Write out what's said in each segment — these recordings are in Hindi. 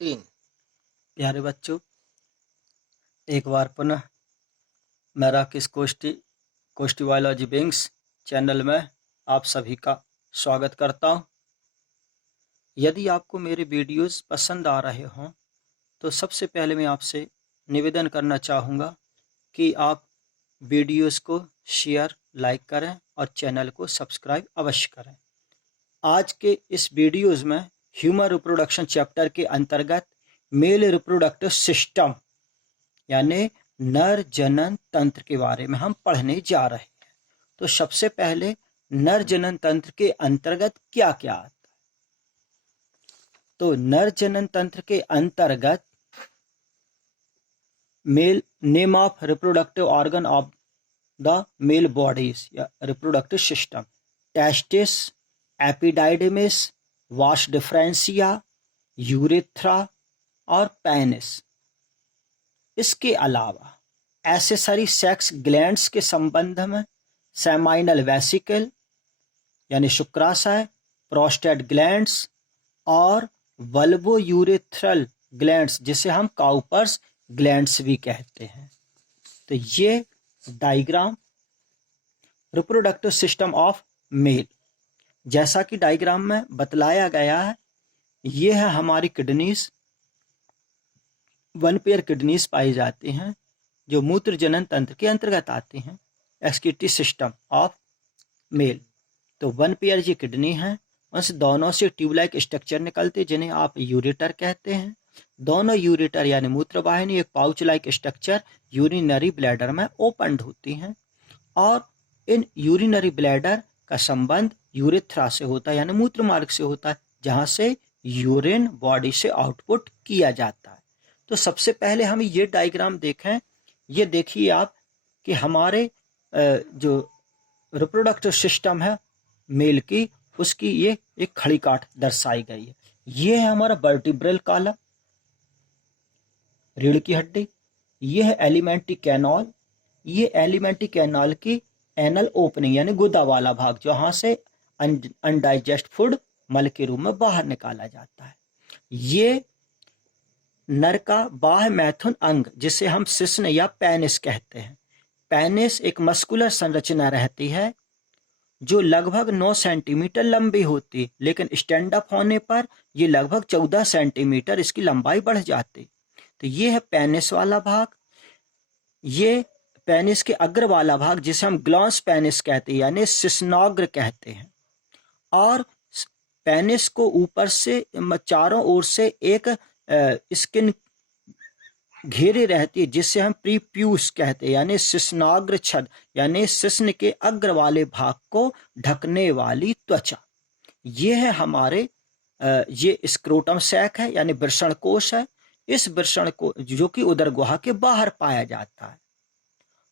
3। प्यारे बच्चों, एक बार पुनः मैं राकेश कोष्टी बायोलॉजी बिंग्स चैनल में आप सभी का स्वागत करता हूं। यदि आपको मेरे वीडियोस पसंद आ रहे हों तो सबसे पहले मैं आपसे निवेदन करना चाहूँगा कि आप वीडियोस को शेयर, लाइक करें और चैनल को सब्सक्राइब अवश्य करें। आज के इस वीडियोस में ह्यूमन रिप्रोडक्शन चैप्टर के अंतर्गत मेल रिप्रोडक्टिव सिस्टम यानी नर जनन तंत्र के बारे में हम पढ़ने जा रहे हैं। तो सबसे पहले नर जनन तंत्र के अंतर्गत क्या क्या आता है? तो नर जनन तंत्र के अंतर्गत male name of reproductive organ of the male bodies या reproductive system: testis, epididymis, vas deferentia, urethra और पेनिस। इसके अलावा एसेसरी सेक्स ग्लैंड्स के संबंध में सेमाइनल वेसिकल यानी शुक्राशय, प्रोस्टेट ग्लैंड्स और वल्वो यूरेथ्रल ग्लैंड्स जिसे हम काउपर्स ग्लैंड्स भी कहते हैं। तो ये diagram reproductive system of male, जैसा कि डायग्राम में बतलाया गया है, ये है हमारी किडनीज। 1 पेयर किडनीज पाई जाती हैं जो मूत्र जनन तंत्र के अंतर्गत आती हैं। एक्सक्रीटरी सिस्टम ऑफ मेल, तो 1 पेयर ये किडनी है, उस दोनों से ट्यूब लाइक स्ट्रक्चर निकलते जिन्हें आप यूरेटर कहते हैं। दोनों यूरेटर यानी मूत्र वाहिनी एक pouch like structure urinary bladder में ओपन्ड होती हैं और इन यूरिनरी ब्लैडर का संबंध यूरेथ्रा से होता है यानी मूत्र मार्ग से होता है, जहां से यूरिन बॉडी से आउटपुट किया जाता है। तो सबसे पहले हम ये डायग्राम देखें। ये देखिए आप कि हमारे जो रिप्रोडक्टिव सिस्टम है मेल की, उसकी ये एक खड़ी काट दर्शाई गई है। ये है हमारा वर्टिब्रल कॉलम, रीढ़ की हड्डी। ये है एलिमेंट्री कैनाल, ये एलिमेंट्री कैनाल की एनल ओपनिंग यानी गुदा वाला भाग, जहां से अनडाइजेस्ट फूड मल के रूप में बाहर निकाला जाता है। ये नर का बाह्य मैथुन अंग जिसे हम शिश्न या पेनिस कहते हैं। पेनिस एक मस्कुलर संरचना रहती है जो लगभग 9 सेंटीमीटर लंबी होती है, लेकिन स्टैंड अप होने पर ये लगभग 14 सेंटीमीटर इसकी लंबाई बढ़ जाती। तो ये है पेनिस वाला भाग। ये पेनिस के अग्र वाला भाग जिसे हम ग्लॉन्स पेनिस कहते हैं यानी शिश्नाग्र कहते हैं। और पेनिस को ऊपर से चारों ओर से एक स्किन घेरे रहती है जिसे हम प्रीप्यूस कहते हैं यानी शिश्नाग्र छद यानी शिश्न के अग्र वाले भाग को ढकने वाली त्वचा। ये है हमारे ये स्क्रोटम सैक है यानी वृषण कोश है। इस वृषण को जो कि उदर गुहा के बाहर पाया जाता है।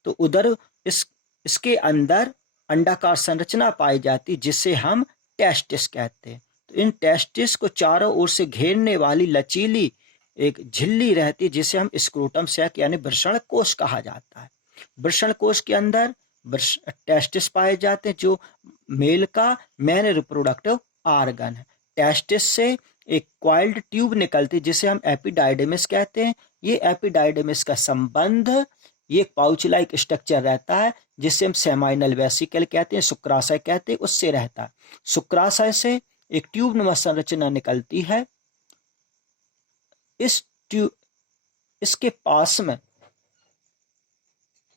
तो उदर इसके अंदर अंडाकार संरचना पाई जाती जिसे हम टेस्टिस कहते हैं। तो इन टेस्टिस को चारों ओर से घेरने वाली लचीली एक झिल्ली रहती जिसे हम स्क्रोटम सैक यानी वृषण कोश कहा जाता है। वृषण कोश के अंदर टेस्टिस पाए जाते हैं जो मेल का मेन रिप्रोडक्टिव ऑर्गन है। टेस्टिस से एक कॉइल्ड ट्यूब निकलती जिसे हम एपिडाइडिमिस कहते हैं। ये एपिडाइडिमिस का संबंध ये एक पाउच लाइक स्ट्रक्चर रहता है जिसे हम सेमाइनल वेसिकल कहते हैं, शुक्राशय कहते हैं, उससे रहता है। शुक्राशय से एक ट्यूब नुमा संरचना निकलती है। इसके पास में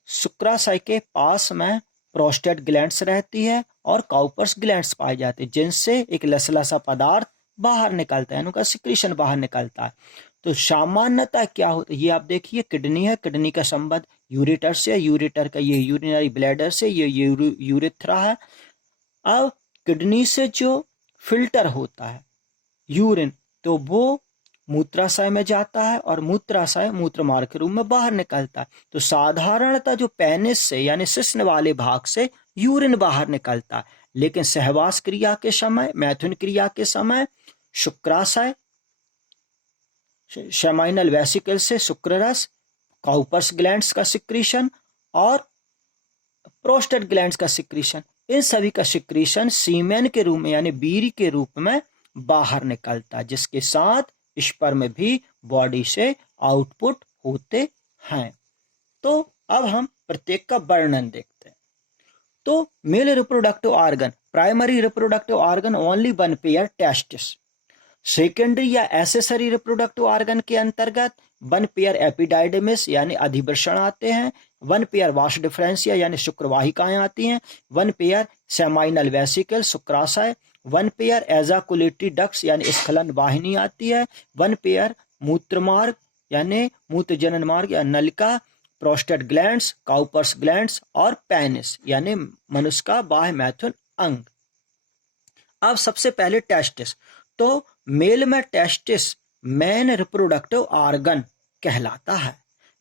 शुक्राशय के पास में प्रोस्टेट ग्लैंड्स रहती है और काउपर्स ग्लैंड्स पाए जाते हैं जिनसे एक लसलसा पदार्थ बाहर निकलता है, उनका सिक्रीशन बाहर निकलता है। तो सामान्यतः क्या होता है, ये आप देखिए किडनी है, किडनी का संबंध यूरेटर से, यूरेटर का ये यूरिनरी ब्लैडर से, ये यूरेथ्रा है। अब किडनी से जो फिल्टर होता है यूरिन, तो वो मूत्राशय में जाता है और मूत्राशय मूत्र मार्ग के रूप में बाहर निकलता है। तो साधारणतः जो पेनिस से यानी शिश्न वाले भाग से यूरिन बाहर निकलता है, लेकिन सहवास क्रिया के समय, मैथुन क्रिया के समय शुक्राशय सेमाइनल वेसिकल से शुक्ररस, काउपर्स ग्लैंड्स का सिक्रीशन और प्रोस्टेट ग्लैंड्स का सिक्रीशन, इन सभी का सिक्रीशन सीमेन के रूप में यानी बीरी के रूप में बाहर निकलता है, जिसके साथ स्पर्म भी बॉडी से आउटपुट होते हैं। तो अब हम प्रत्येक का वर्णन देखते हैं। तो male reproductive organ, primary reproductive organ only one pair testis. Secondary या एसेसरी रिप्रोडक्टिव ऑर्गन के अंतर्गत वन पेयर एपिडाइडमिस यानी अधिवृषण आते हैं, वन पेयर वास डिफरेंसिया यानी शुक्रवाहिकाएं आती हैं, वन पेयर सेमाइनल वेसिकल शुक्राशय, वन पेयर एजाकुलेटरी डक्ट्स यानी स्खलन वाहिनी आती है, वन पेयर मूत्रमार्ग यानी मूत्र जनन मार्ग या नलिका, प्रोस्टेट ग्लैंड्स, काउपर्स ग्लैंड्स और पेनिस यानी मनुष्य का बाह्य मैथुन अंग। अब सबसे पहले टेस्टिस। तो मेल में टेस्टिस मेन रिप्रोडक्टिव ऑर्गन कहलाता है।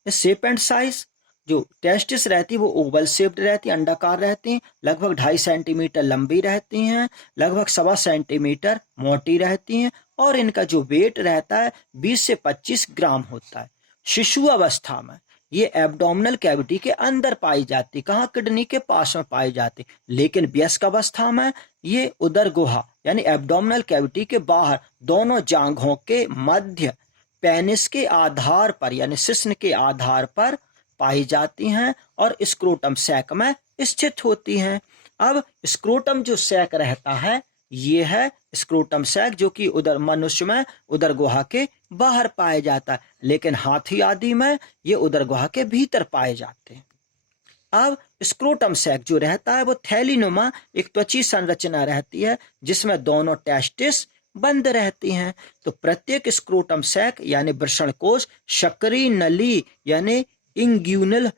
शेप एंड साइज, जो टेस्टिस रहती है वो ओवल शेप्ड रहती है, अंडाकार रहती हैं, लगभग 2.5 सेंटीमीटर लंबी रहती हैं, लगभग 1.25 सेंटीमीटर मोटी रहती हैं और इनका जो वेट रहता है 20 से 25 ग्राम होता है। शिशु अवस्था में ये एब्डोमिनल कैविटी के अंदर पाई जाती, कहाँ, किडनी के पास में पाई जाती, लेकिन वयस्क अवस्था में ये उदर गुहा यानी एब्डोमिनल कैविटी के बाहर दोनों जांघों के मध्य पेनिस के आधार पर यानी शिश्न के आधार पर पाई जाती हैं और स्क्रोटम सैक में स्थित होती हैं। अब स्क्रोटम जो सैक रहता है ये है स्क्रोटम सैक, जो कि उदर मनुष्य में उदर गुहा के बाहर पाया जाता है, लेकिन हाथी आदि में ये उदर गुहा के भीतर पाए जाते हैं। अब स्क्रोटम सैक जो रहता है वो थैलीनुमा एक त्वची संरचना रहती है जिसमें दोनों टेस्टिस बंद रहती हैं। तो प्रत्येक स्क्रोटम सैक यानी वृषण कोश शक्री नली यानी इंग्यूनल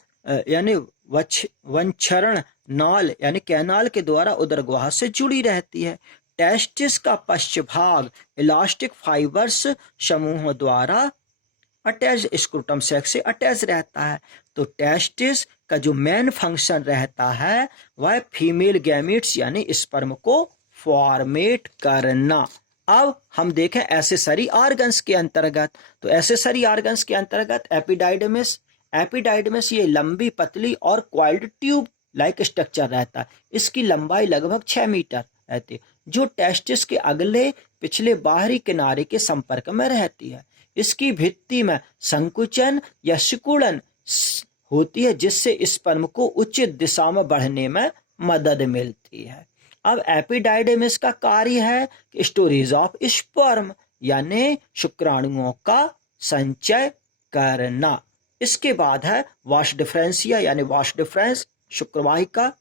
यानी वंशरण नाल यानी कैनाल के द्वारा उदर गुहा से जुड़ी रहती है। टेस्टिस का पश्च भाग इलास्टिक फाइबर्स समूह द्वारा अटैच स्क्रोटम सैक से अटैच रहता है। तो टेस्टिस का जो मेन फंक्शन रहता है वह फीमेल गैमीट्स यानी स्पर्म को फॉर्मेट करना। अब हम देखें एसेसरी ऑर्गन्स के अंतर्गत। तो एसेसरी ऑर्गन्स के अंतर्गत एपिडाइडमिस, एपिडाइडमिस ये लंबी पतली और क्वाइल्ड ट्यूब लाइक स्ट्रक्चर रहता है। इसकी लंबाई लगभग 6 मीटर रहती है, जो टेस्टिस के अगले पिछले बाहरी किनारे के संपर्क में रहती है। इसकी भित्ति में संकुचन या सिकुड़न होती है जिससे स्पर्म को उचित दिशा में बढ़ने में मदद मिलती है। अब एपिडाइडमिस का कार्य है कि स्टोरेज ऑफ स्पर्म यानी शुक्राणुओं का संचय करना। इसके बाद है वाश डिफरेंसिया यानी वाश डिफरेंस शुक्रवाहिका।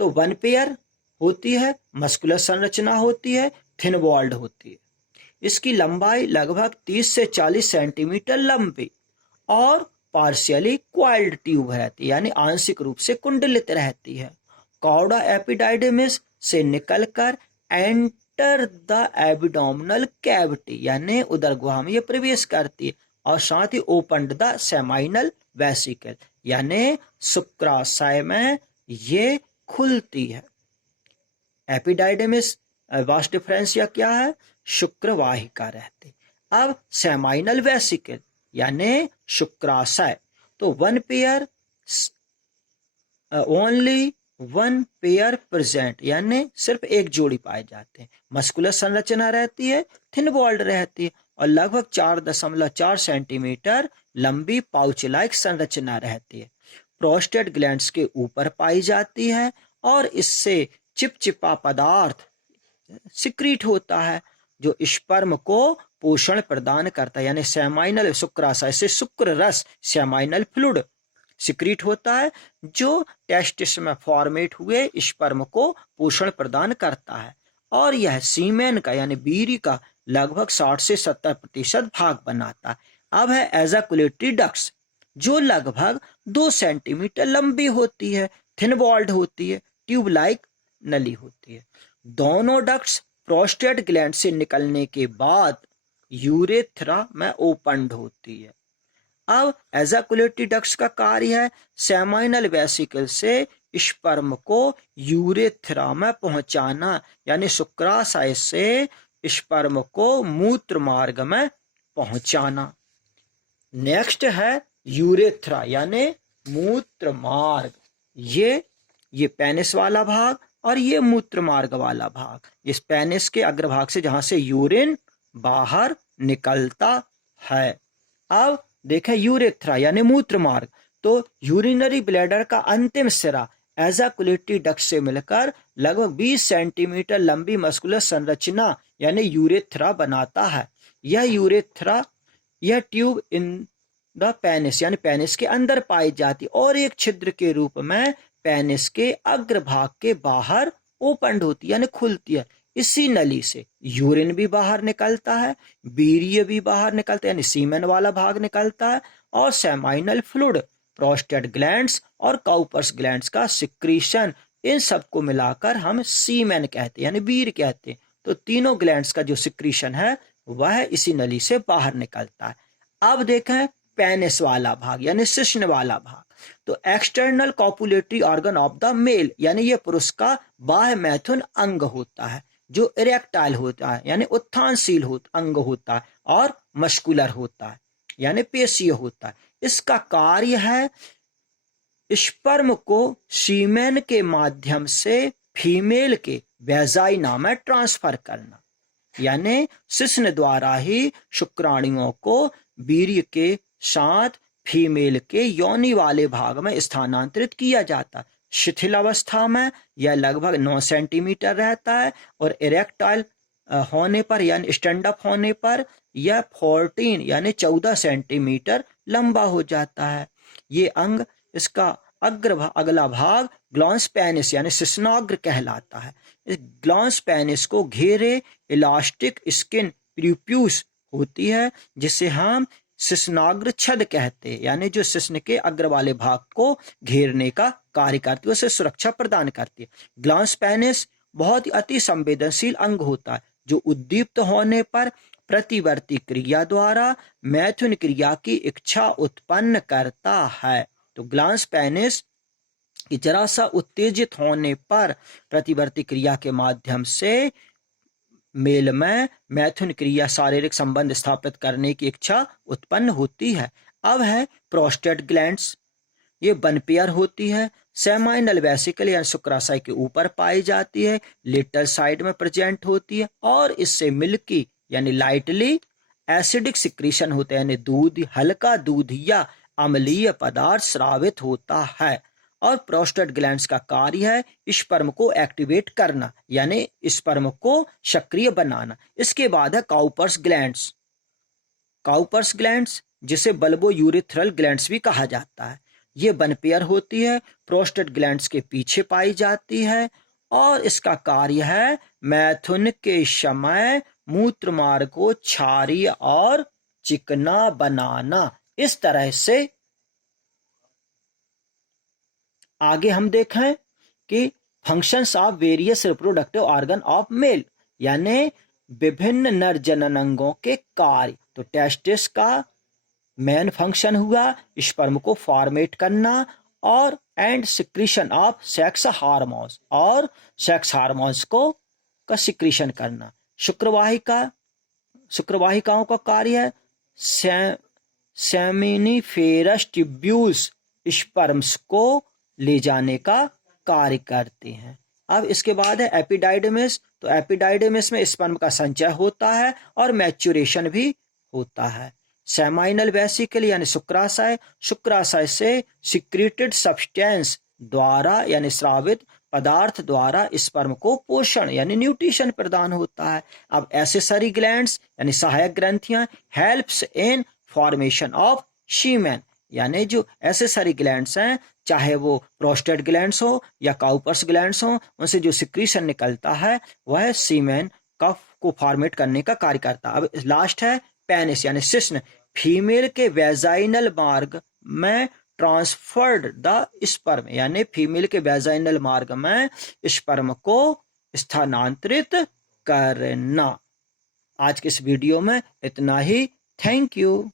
तो वन पेयर होती है, मस्कुलर संरचना होती है, थिन वॉल्ड होती है। इसकी लंबाई लगभग 30 से 40 सेंटीमीटर लंबी और पार्शियली क्वाइल्ड ट्यूब रहती है यानी आंशिक रूप से कुंडलित रहती है। कॉर्डा एपिडाइडमिस से निकलकर एंटर द एब्डोमिनल कैविटी यानी उदर गुहा में ये प्रवेश करती है और साथ ही ओपन द सेमाइनल वेसिकल यानी शुक्राशय में ये खुलती है। एपिडाइडमिस वास डिफरेंसिया क्या है, शुक्रवाहिका रहती। अब सेमाइनल वेसिकल यानी शुक्राशय। तो one pair only one pair present यानी सिर्फ एक जोड़ी पाए जाते हैं। मस्कुलर संरचना रहती है, थिन वॉल्ड रहती है और लगभग 4.4 सेंटीमीटर लंबी पाउच लाइक संरचना रहती है। प्रोस्टेट ग्लैंड्स के ऊपर पाई जाती है और इससे चिपचिपा पदार्थ सिक्रीट होता है जो स्पर्म को पोषण प्रदान करता है यानी सेमाइनल शुक्राशय से शुक्र रस सेमाइनल फ्लूइड सिक्रीट होता है जो टेस्टिस में फॉर्मेट हुए स्पर्म को पोषण प्रदान करता है और यह सीमेन का यानी बीरी का लगभग 60 से 70% भाग बनाता है। अब है एजाकुलेटरी डक्ट्स जो लगभग 2 सेंटीमीटर लंबी होती है, थिन वॉल्ड होती है, ट्यूब लाइक नली होती है। दोनों डक्ट्स प्रोस्टेट ग्लैंड से निकलने के बाद यूरेथ्रा में ओपन्ड होती है। अब एजाकुलेटरी डक्ट्स का कार्य है सेमाइनल वेसिकल से स्पर्म को यूरेथ्रा में पहुंचाना यानी शुक्राशय से स्पर्म को मूत्र मार्ग में पहुंचाना। नेक्स्ट है यूरेथ्रा यानी मूत्र मार्ग। ये पेनिस वाला भाग और ये मूत्र मार्ग वाला भाग। इस पेनिस के अग्रभाग से जहां से यूरिन बाहर निकलता है। अब देखें यूरेथ्रा यानी मूत्र मार्ग, तो यूरिनरी ब्लैडर का अंतिम सिरा एजाकुलेटरी डक्ट से मिलकर लगभग 20 सेंटीमीटर लंबी मस्कुलर संरचना यानी यूरेथ्रा बनाता है। यह यूरेथ्रा, यह ट्यूब इन द पेनिस यानी पेनिस के अंदर पाई जाती और एक छिद्र के रूप में पेनिस के अग्रभाग के बाहर ओपन होती यानी खुलती है। इसी नली से यूरिन भी बाहर निकलता है, वीर्य भी बाहर निकलता है यानी सीमेन वाला भाग निकलता है, और सेमाइनल फ्लूइड, प्रोस्टेट ग्लैंड्स और काउपर्स ग्लैंड्स का सिक्रीशन, इन सबको मिलाकर हम सीमेन कहते हैं यानी वीर्य कहते हैं। तो तीनों ग्लैंड्स का जो सिक्रीशन है वह इसी नली से बाहर निकलता है। अब देखें पेनिस वाला भाग यानी शिश्न वाला भाग, तो external copulatory organ of the male यानी ये पुरुष का बाह्य मैथुन अंग होता है जो इरेक्टाइल होता है यानी उत्थानशील अंग होता है और मस्कुलर होता है यानी पेशीय होता है। इसका कार्य है स्पर्म को सीमेन के माध्यम से फीमेल के वेजाइना में ट्रांसफर करना, यानी शिश्न द्वारा ही शुक्राणुओं को वीर्य के साथ फीमेल के योनि वाले भाग में स्थानांतरित किया जाता है। शिथिल अवस्था में यह लगभग 9 सेंटीमीटर रहता है और इरेक्टाइल होने पर यानी स्टैंड अप होने पर यह 14 यानी 14 सेंटीमीटर लंबा हो जाता है। ये अंग, इसका अगला भाग ग्लॉन्स पेनिस यानी शिश्नाग्र कहलाता है। इस ग्लॉन्स पेनिस को घेरे इलास्टिक स्किन प्यूप्यूस होती है जिसे हम शिश्नाग्र छद कहते हैं, यानी जो शिश्न के अग्र वाले भाग को घेरने का कार्य करती है, उसे सुरक्षा प्रदान करती है। ग्लॉन्स पेनिस बहुत ही अति संवेदनशील अंग होता है जो उद्दीप्त होने पर प्रतिवर्ती क्रिया द्वारा मैथुन क्रिया की इच्छा उत्पन्न करता है। तो ग्लॉन्स पेनिस की जरा सा उत्तेजित होने पर प्रतिवर्ती क्रिया के माध्यम से मेल में मैथुन क्रिया शारीरिक संबंध स्थापित करने की इच्छा उत्पन्न होती है। अब है प्रोस्टेट ग्लैंड्स, ये बनपेयर होती है, सेमाइनल वेसिकल यानी शुक्राशय के ऊपर पाई जाती है, लेटरल साइड में प्रेजेंट होती है और इससे मिल्की यानी लाइटली एसिडिक सिक्रीशन होता है यानी दूध, हल्का दूध या अम्लीय पदार्थ स्रावित होता है। और प्रोस्टेट ग्लैंड्स का कार्य है स्पर्म को एक्टिवेट करना यानी स्पर्म को सक्रिय बनाना। इसके बाद है काउपर्स ग्लैंड्स। काउपर्स ग्लैंड्स जिसे बल्बो यूरिथ्रल ग्लैंड्स भी कहा जाता है, ये बनपेयर होती है, प्रोस्टेट ग्लैंड्स के पीछे पाई जाती है और इसका कार्य है मैथुन के समय मूत्र मार्ग को क्षारीय और चिकना बनाना। इस तरह से आगे हम देखें कि functions of various reproductive organ of male यानी विभिन्न नर जननांगों के कार्य। तो टेस्टिस का मेन फंक्शन हुआ स्पर्म को फॉर्मेट करना और and secretion of sex hormones और सेक्स हार्मोन्स को का सिक्रीशन करना। शुक्रवाहिकाओं का कार्य है सेमिनिफेरस ट्यूब्यूल्स स्पर्म्स को ले जाने का कार्य करते हैं। अब इसके बाद है एपिडाइडमिस। तो एपिडाइडमिस में स्पर्म का संचय होता है और मैच्योरेशन भी होता है। सेमाइनल वेसिकल यानी शुक्राशय, शुक्राशय से सिक्रीटेड सब्सटेंस द्वारा यानी स्रावित पदार्थ द्वारा स्पर्म को पोषण यानी न्यूट्रिशन प्रदान होता है। अब एक्सेसरी ग्लैंड्स यानी सहायक ग्रंथियां हेल्प्स इन फॉर्मेशन ऑफ सीमेन, यानी जो एक्सेसरी ग्लैंड्स हैं चाहे वो प्रोस्टेट ग्लैंड्स हो या काउपर्स ग्लैंड्स हो, उनसे जो सिक्रीशन निकलता है वह सीमेन को फॉर्मेट करने का कार्य करता है। अब लास्ट है पेनिस यानी शिश्न, फीमेल के वेजाइनल मार्ग में ट्रांसफर्ड द स्पर्म यानी फीमेल के वेजाइनल मार्ग में स्पर्म को स्थानांतरित करना। आज के इस वीडियो में इतना ही। Thank you.